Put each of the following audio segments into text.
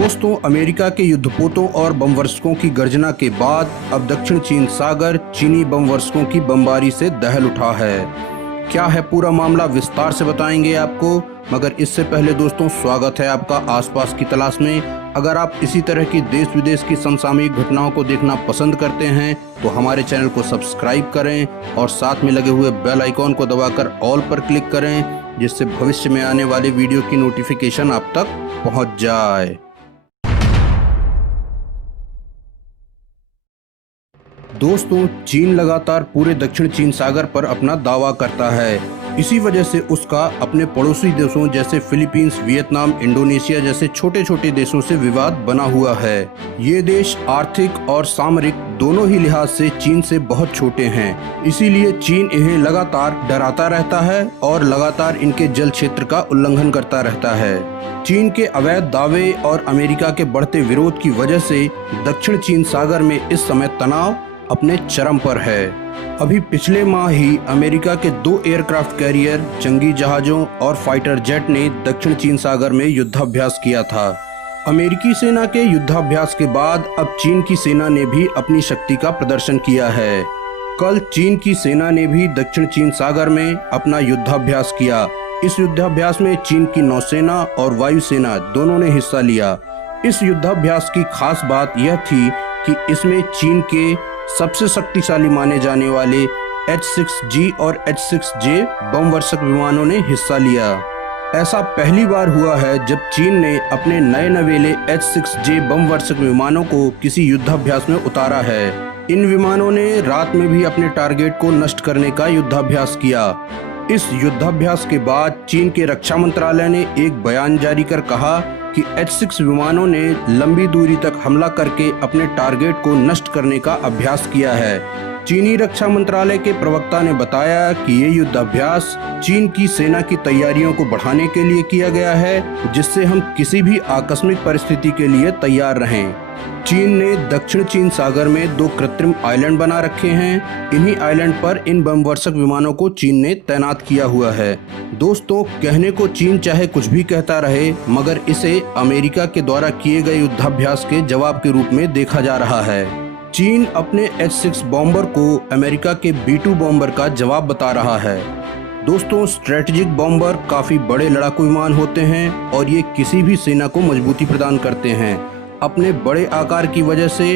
दोस्तों, अमेरिका के युद्धपोतों और बमवर्षकों की गर्जना के बाद अब दक्षिण चीन सागर चीनी बमवर्षकों की बमबारी से दहल उठा है। क्या है पूरा मामला, विस्तार से बताएंगे आपको, मगर इससे पहले दोस्तों स्वागत है आपका आसपास की तलाश में। अगर आप इसी तरह की देश विदेश की समसामयिक घटनाओं को देखना पसंद करते हैं तो हमारे चैनल को सब्सक्राइब करें और साथ में लगे हुए बेल आइकॉन को दबाकर ऑल पर क्लिक करें, जिससे भविष्य में आने वाले वीडियो की नोटिफिकेशन आप तक पहुंच जाए। दोस्तों, चीन लगातार पूरे दक्षिण चीन सागर पर अपना दावा करता है। इसी वजह से उसका अपने पड़ोसी देशों जैसे फिलीपींस, वियतनाम, इंडोनेशिया जैसे छोटे छोटे देशों से विवाद बना हुआ है। ये देश आर्थिक और सामरिक दोनों ही लिहाज से चीन से बहुत छोटे हैं। इसीलिए चीन इन्हें लगातार डराता रहता है और लगातार इनके जल क्षेत्र का उल्लंघन करता रहता है। चीन के अवैध दावे और अमेरिका के बढ़ते विरोध की वजह से दक्षिण चीन सागर में इस समय तनाव अपने चरम पर है। अभी पिछले माह ही अमेरिका के 2 एयरक्राफ्ट कैरियर, जंगी जहाजों और फाइटर जेट ने दक्षिण चीन सागर में युद्धाभ्यास किया था। अमेरिकी सेना के युद्धाभ्यास के बाद अब चीन की सेना ने भी अपनी शक्ति का प्रदर्शन किया है। कल चीन की सेना ने भी दक्षिण चीन सागर में अपना युद्धाभ्यास किया। इस युद्धाभ्यास में चीन की नौसेना और वायुसेना दोनों ने हिस्सा लिया। इस युद्धाभ्यास की खास बात यह थी कि इसमें चीन के सबसे शक्तिशाली माने जाने वाले H-6G और H-6J बमवर्षक विमानों ने हिस्सा लिया। ऐसा पहली बार हुआ है जब चीन ने अपने नए नवेले H-6J बमवर्षक विमानों को किसी युद्धाभ्यास में उतारा है। इन विमानों ने रात में भी अपने टारगेट को नष्ट करने का युद्धाभ्यास किया। इस युद्धाभ्यास के बाद चीन के रक्षा मंत्रालय ने एक बयान जारी कर कहा कि H-6 विमानों ने लंबी दूरी तक हमला करके अपने टारगेट को नष्ट करने का अभ्यास किया है। चीनी रक्षा मंत्रालय के प्रवक्ता ने बताया कि ये युद्धाभ्यास चीन की सेना की तैयारियों को बढ़ाने के लिए किया गया है, जिससे हम किसी भी आकस्मिक परिस्थिति के लिए तैयार रहें। चीन ने दक्षिण चीन सागर में 2 कृत्रिम आइलैंड बना रखे हैं। इन्हीं आइलैंड पर इन बमवर्षक विमानों को चीन ने तैनात किया हुआ है। दोस्तों, कहने को चीन चाहे कुछ भी कहता रहे, मगर इसे अमेरिका के द्वारा किए गए युद्धाभ्यास के जवाब के रूप में देखा जा रहा है। चीन अपने H-6 बॉम्बर को अमेरिका के B-2 बॉम्बर का जवाब बता रहा है। दोस्तों, स्ट्रेटेजिक बॉम्बर काफी बड़े लड़ाकू विमान होते हैं और ये किसी भी सेना को मजबूती प्रदान करते हैं। अपने बड़े आकार की वजह से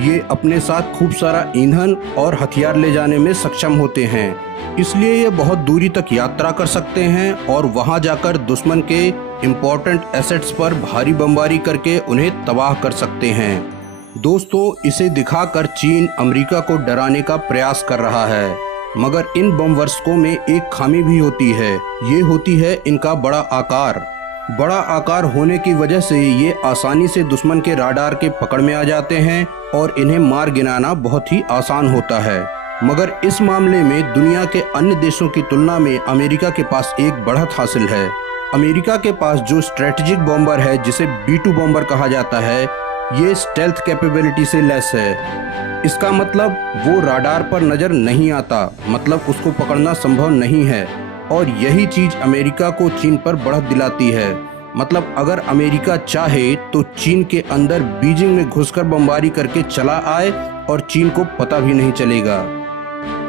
ये अपने साथ खूब सारा ईंधन और हथियार ले जाने में सक्षम होते हैं। इसलिए ये बहुत दूरी तक यात्रा कर सकते हैं और वहां जाकर दुश्मन के इम्पोर्टेंट एसेट्स पर भारी बमबारी करके उन्हें तबाह कर सकते हैं। दोस्तों, इसे दिखाकर चीन अमेरिका को डराने का प्रयास कर रहा है, मगर इन बमवर्षकों में एक खामी भी होती है। ये होती है इनका बड़ा आकार। बड़ा आकार होने की वजह से ये आसानी से दुश्मन के राडार के पकड़ में आ जाते हैं और इन्हें मार गिराना बहुत ही आसान होता है। मगर इस मामले में दुनिया के अन्य देशों की तुलना में अमेरिका के पास एक बढ़त हासिल है। अमेरिका के पास जो स्ट्रेटेजिक बॉम्बर है, जिसे B-2 बॉम्बर कहा जाता है, ये स्टेल्थ कैपेबिलिटी से लैस है। इसका मतलब वो राडार पर नजर नहीं आता, मतलब उसको पकड़ना संभव नहीं है। और यही चीज अमेरिका को चीन पर बढ़त दिलाती है। मतलब अगर अमेरिका चाहे तो चीन के अंदर बीजिंग में घुसकर बमबारी करके चला आए और चीन को पता भी नहीं चलेगा।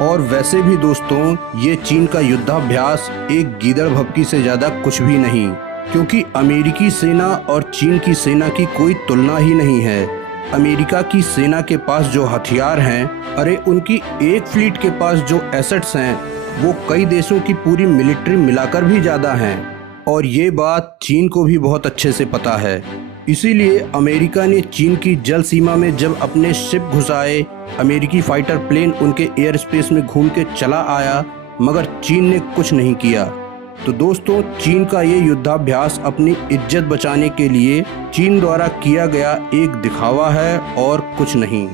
और वैसे भी दोस्तों, ये चीन का युद्धाभ्यास एक गीदड़ भभकी से ज्यादा कुछ भी नहीं, क्योंकि अमेरिकी सेना और चीन की सेना की कोई तुलना ही नहीं है। अमेरिका की सेना के पास जो हथियार हैं, अरे उनकी एक फ्लीट के पास जो एसेट्स हैं, वो कई देशों की पूरी मिलिट्री मिलाकर भी ज़्यादा हैं। और ये बात चीन को भी बहुत अच्छे से पता है। इसीलिए अमेरिका ने चीन की जल सीमा में जब अपने शिप घुसाए, अमेरिकी फाइटर प्लेन उनके एयर स्पेस में घूम के चला आया, मगर चीन ने कुछ नहीं किया। तो दोस्तों, चीन का ये युद्धाभ्यास अपनी इज्जत बचाने के लिए चीन द्वारा किया गया एक दिखावा है और कुछ नहीं।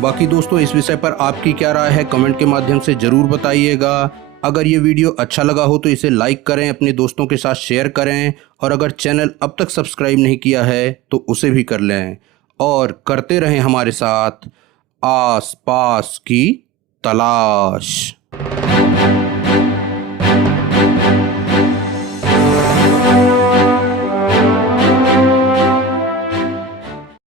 बाकी दोस्तों, इस विषय पर आपकी क्या राय है, कमेंट के माध्यम से ज़रूर बताइएगा। अगर ये वीडियो अच्छा लगा हो तो इसे लाइक करें, अपने दोस्तों के साथ शेयर करें, और अगर चैनल अब तक सब्सक्राइब नहीं किया है तो उसे भी कर लें। और करते रहें हमारे साथ आस पास की तलाश।